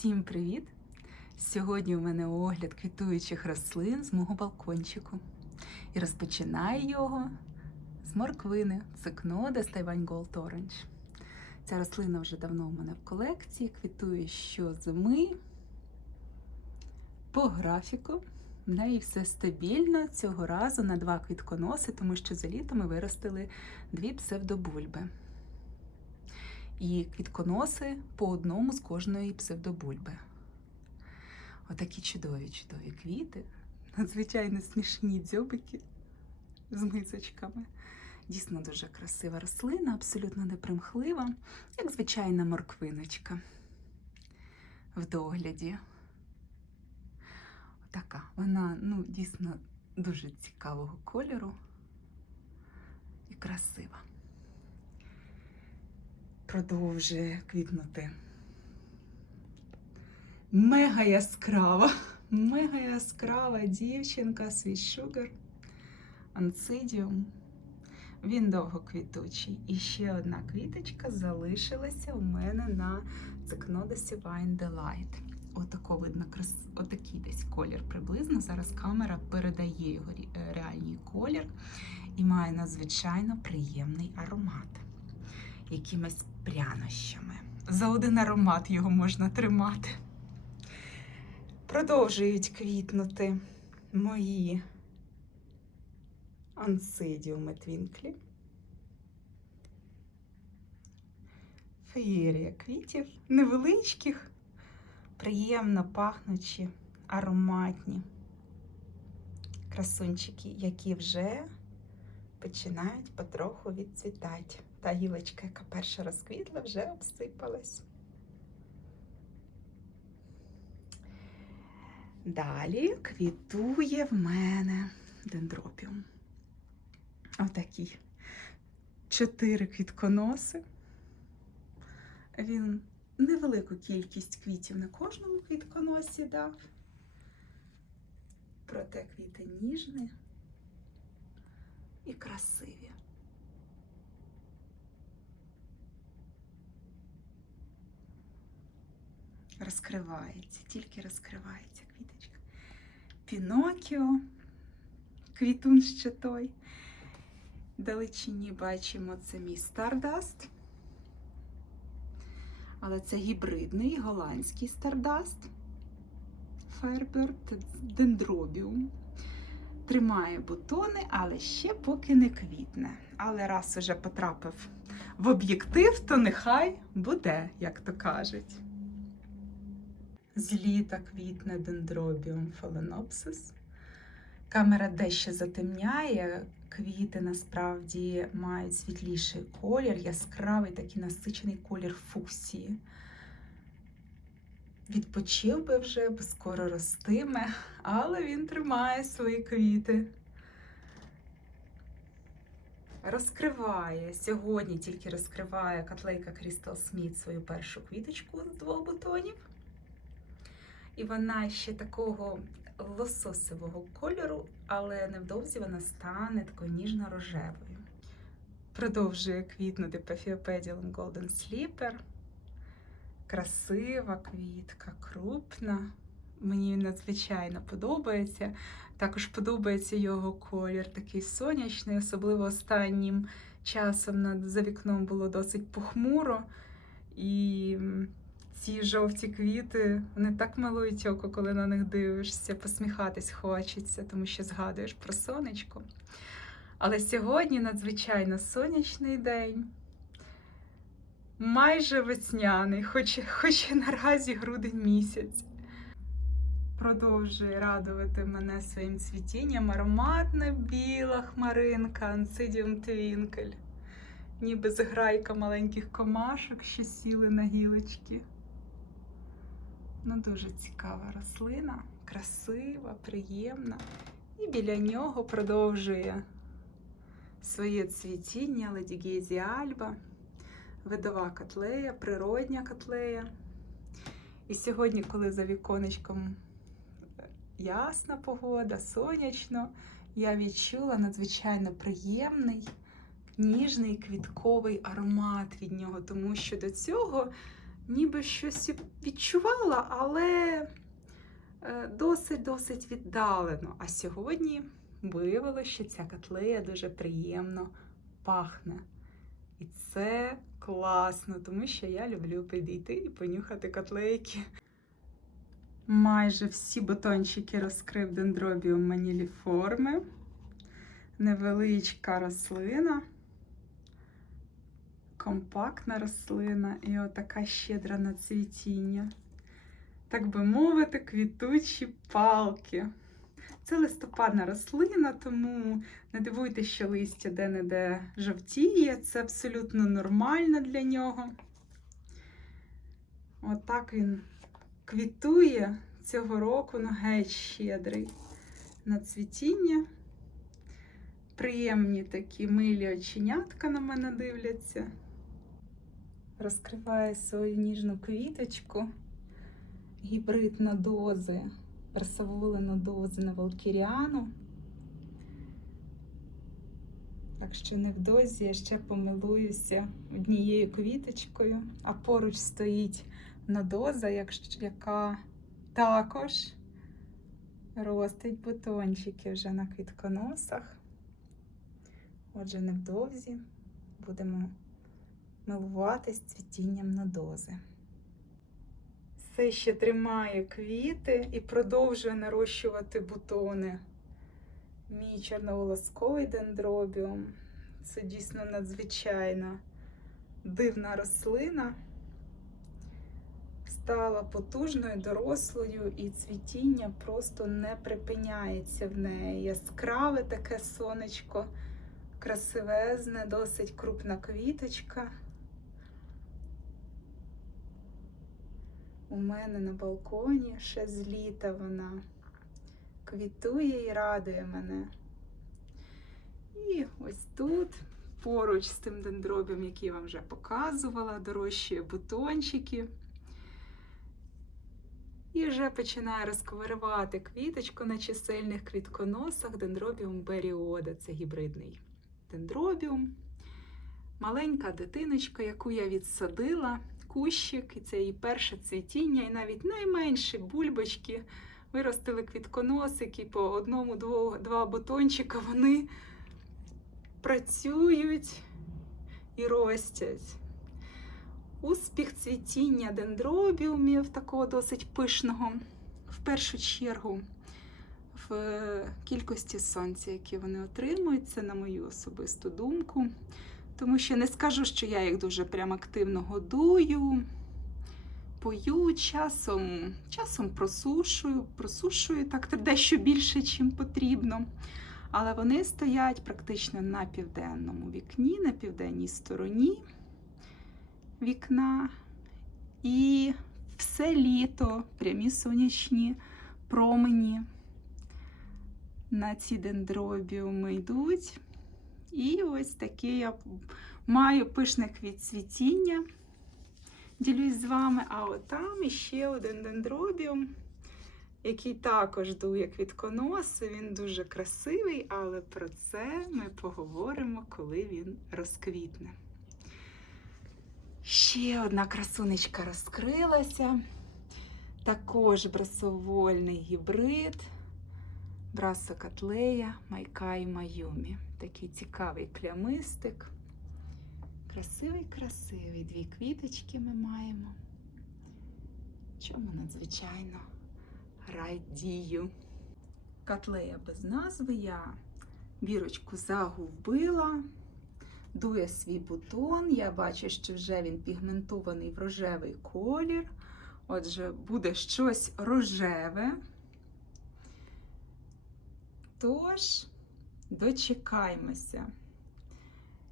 Всім привіт! Сьогодні у мене огляд квітуючих рослин з мого балкончику. І розпочинаю його з морквини цикнода з Taiwan Gold Orange. Ця рослина вже давно у мене в колекції, квітує щозими. По графіку в неї все стабільно цього разу на два квітконоси, тому що за літо ми виростили дві псевдобульби. І квітконоси по одному з кожної псевдобульби. Отакі чудові, чудові квіти, надзвичайно смішні дзьобики з мисочками. Дійсно дуже красива рослина, абсолютно непримхлива, як звичайна морквиночка в догляді. Така, вона ну, дійсно дуже цікавого кольору і красива. Продовжує квітнути. Мега яскрава, мега яскрава дівчинка Sweet Sugar Анцидіум. Він довгоквітучий. І ще одна квіточка залишилася у мене на цикнодосі Wine Delight. Отако видно, крас... отакий десь колір приблизно. Зараз камера передає його е, реальний колір і має надзвичайно приємний аромат якимись прянощами. За один аромат його можна тримати. Продовжують квітнути мої ансидіуми твінклі. Феєрія квітів невеличких, приємно пахнучі, ароматні красунчики, які вже починають потроху відцвітати. Та гілочка, яка перша розквітла, вже обсипалась. Далі квітує в мене дендропіум. Отакий. Чотири квітконоси. Він невелику кількість квітів на кожному квітконосі дав. Проте квіти ніжні і красиві. Розкривається, тільки розкривається квіточка. Пінокіо, квітун ще той. Далечині бачимо це мій Стардаст. Але це гібридний голландський Стардаст. Ферберт, дендробіум. Тримає бутони, але ще поки не квітне. Але раз уже потрапив в об'єктив, то нехай буде, як то кажуть. З літа квітне дендробіум фаленопсис. Камера дещо затемняє. Квіти насправді мають світліший колір, яскравий такий насичений колір фуксії. Відпочив би вже, бо скоро ростиме, але він тримає свої квіти. Розкриває сьогодні тільки розкриває котлейка Crystal Smith свою першу квіточку з двох бутонів. І вона ще такого лососового кольору, але невдовзі вона стане такою ніжно-рожевою. Продовжує квітнути Paphiopedilum Golden Sleeper. Красива квітка, крупна. Мені надзвичайно подобається. Також подобається його колір, такий сонячний, особливо останнім часом за вікном було досить похмуро. І ці жовті квіти, вони так милують око, коли на них дивишся, посміхатись хочеться, тому що згадуєш про сонечко. Але сьогодні надзвичайно сонячний день, майже весняний, хоч, хоч і наразі грудень місяць. Продовжує радувати мене своїм цвітінням ароматна біла хмаринка Анцидіум Твінкель. Ніби зграйка маленьких комашок, що сіли на гілочки. Ну, дуже цікава рослина, красива, приємна. І біля нього продовжує своє цвітіння Леді Гейзі Альба, видова котлея, природня котлея. І сьогодні, коли за віконечком ясна погода, сонячно, я відчула надзвичайно приємний, ніжний квітковий аромат від нього, тому що до цього ніби щось відчувала, але е, досить-досить віддалено. А сьогодні виявилося, що ця котлея дуже приємно пахне. І це класно, тому що я люблю підійти і понюхати котлейки. Майже всі бутончики розкрив дендробіум маніліформи. Невеличка рослина, компактна рослина і отака щедра на цвітіння. Так би мовити, квітучі палки. Це листопадна рослина, тому не дивуйтесь, що листя де-не-де жовтіє. Це абсолютно нормально для нього. Отак він квітує цього року, ну геть щедрий на цвітіння. Приємні такі милі оченятка на мене дивляться. Розкриваю свою ніжну квіточку, гібрид на дози, персаволи на дози на Валкіріану. Так що невдовзі я ще помилуюся однією квіточкою, а поруч стоїть надоза, яка також ростить бутончики вже на квітконосах. Отже, невдовзі будемо милуватись цвітінням надози. Все ще тримає квіти і продовжує нарощувати бутони. Мій чорноволосковий дендробіум. Це дійсно надзвичайна дивна рослина. Стала потужною, дорослою, і цвітіння просто не припиняється в неї. Яскраве таке сонечко, красивезне, досить крупна квіточка. У мене на балконі ще з літа вона квітує і радує мене. І ось тут, поруч з тим дендробієм, який я вам вже показувала, дорощує бутончики. І вже починає розковирювати квіточку на чисельних квітконосах дендробіум беріода. Це гібридний дендробіум. Маленька дитиночка, яку я відсадила, кущик, і це її перше цвітіння, і навіть найменші бульбочки виростили квітконосики по одному, два бутончика. Вони працюють і ростять. Успіх цвітіння дендробіумів, такого досить пишного, в першу чергу в кількості сонця, які вони отримують, це на мою особисту думку. Тому що не скажу, що я їх дуже прям активно годую, пою, часом, часом просушую, просушую так дещо більше, ніж потрібно. Але вони стоять практично на південному вікні, на південній стороні вікна. І все літо прямі сонячні промені на ці дендробіуми йдуть. І ось таке я маю пишне квітцвітіння. Ділюсь з вами, а от там іще один дендробіум, який також дує квітконоси. Він дуже красивий, але про це ми поговоримо, коли він розквітне. Ще одна красунечка розкрилася. Також брасовольний гібрид. Брасокатлея Майкай Майюмі. Такий цікавий плямистик. Красивий, красивий. Дві квіточки ми маємо. Чому надзвичайно радію. Котлея без назви я бірочку загубила дує свій бутон. Я бачу, що вже він пігментований в рожевий колір. Отже, буде щось рожеве. Тож, дочекаймося.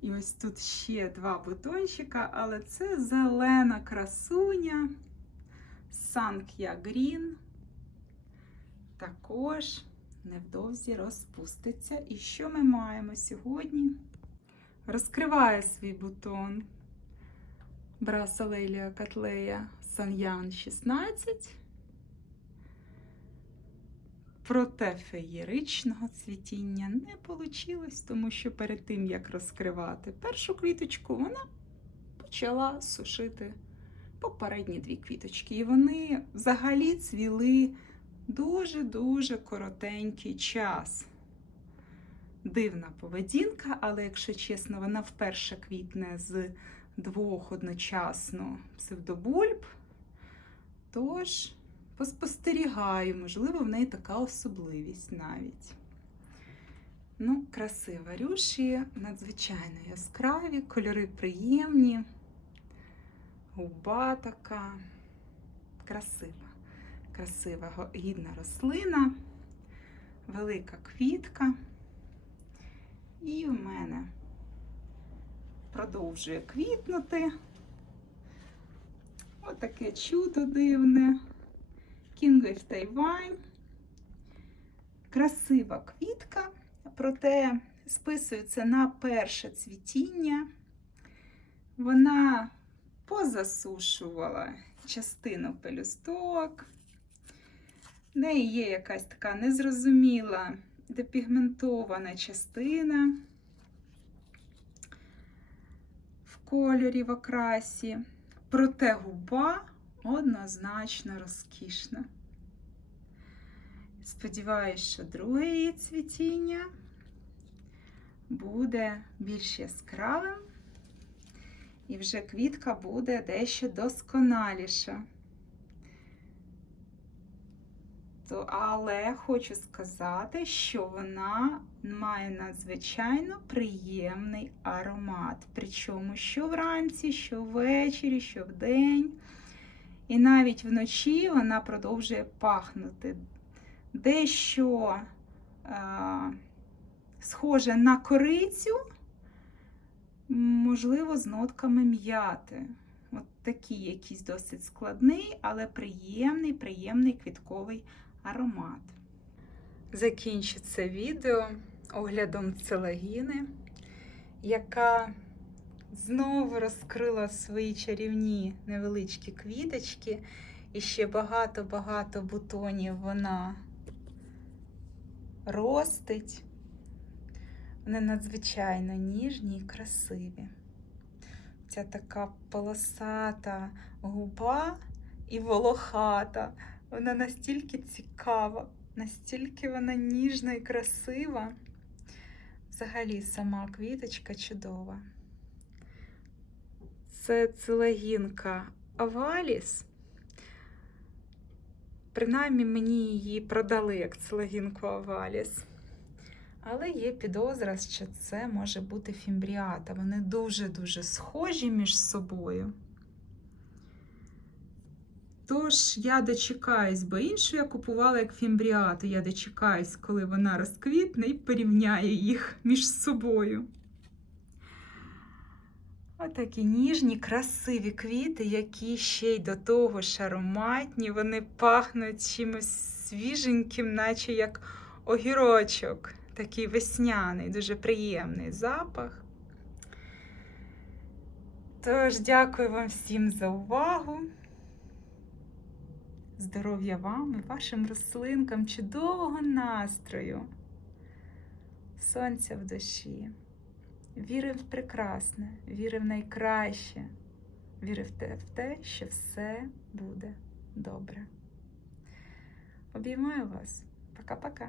І ось тут ще два бутончика, але це зелена красуня. Санк'я Грін. Також невдовзі розпуститься. І що ми маємо сьогодні? розкриває свій бутон Брасалелія Котлея Сан'ян 16. Проте феєричного цвітіння не вийшло, тому що перед тим, як розкривати першу квіточку, вона почала сушити попередні дві квіточки. І вони взагалі цвіли дуже-дуже коротенький час. Дивна поведінка, але, якщо чесно, вона вперше квітне з двох одночасно псевдобульб. Тож поспостерігаю, можливо, в неї така особливість навіть. Ну, красива. Рюші надзвичайно яскраві, кольори приємні, губа така красива, красива, гідна рослина, велика квітка. І в мене продовжує квітнути. Отаке чудо дивне. Of Taiwan. Красива квітка, проте списується на перше цвітіння. Вона позасушувала частину пелюсток. В неї є якась така незрозуміла депігментована частина в кольорі в окрасі. Проте губа однозначно розкішна. Сподіваюсь, що друге її цвітіння буде більш яскравим, і вже квітка буде дещо досконаліша. Але хочу сказати, що вона має надзвичайно приємний аромат. Причому що вранці, що ввечері, що вдень. І навіть вночі вона продовжує пахнути. Дещо е, схоже на корицю, можливо, з нотками м'яти. От такий якийсь досить складний, але приємний, приємний квітковий аромат. Закінчу це відео оглядом целагіни, яка знову розкрила свої чарівні невеличкі квіточки, і ще багато-багато бутонів вона ростить. Вони надзвичайно ніжні і красиві. Ця така полосата губа і волохата. Вона настільки цікава, настільки вона ніжна і красива. Взагалі, сама квіточка чудова. Це целагінка Аваліс. Принаймні мені її продали як целагінку Аваліс. Але є підозра, що це може бути фімбріата. Вони дуже-дуже схожі між собою. Тож я дочекаюсь, бо іншу я купувала як фімбріату. Я дочекаюсь, коли вона розквітне і порівняє їх між собою. Отакі ніжні, красиві квіти, які ще й до того ж ароматні. Вони пахнуть чимось свіженьким, наче як огірочок. Такий весняний, дуже приємний запах. Тож, дякую вам всім за увагу. Здоров'я вам і вашим рослинкам, чудового настрою, сонця в душі. Віри в прекрасне, вірив в найкраще, вірив в те, що все буде добре. Обіймаю вас. Пока-пока.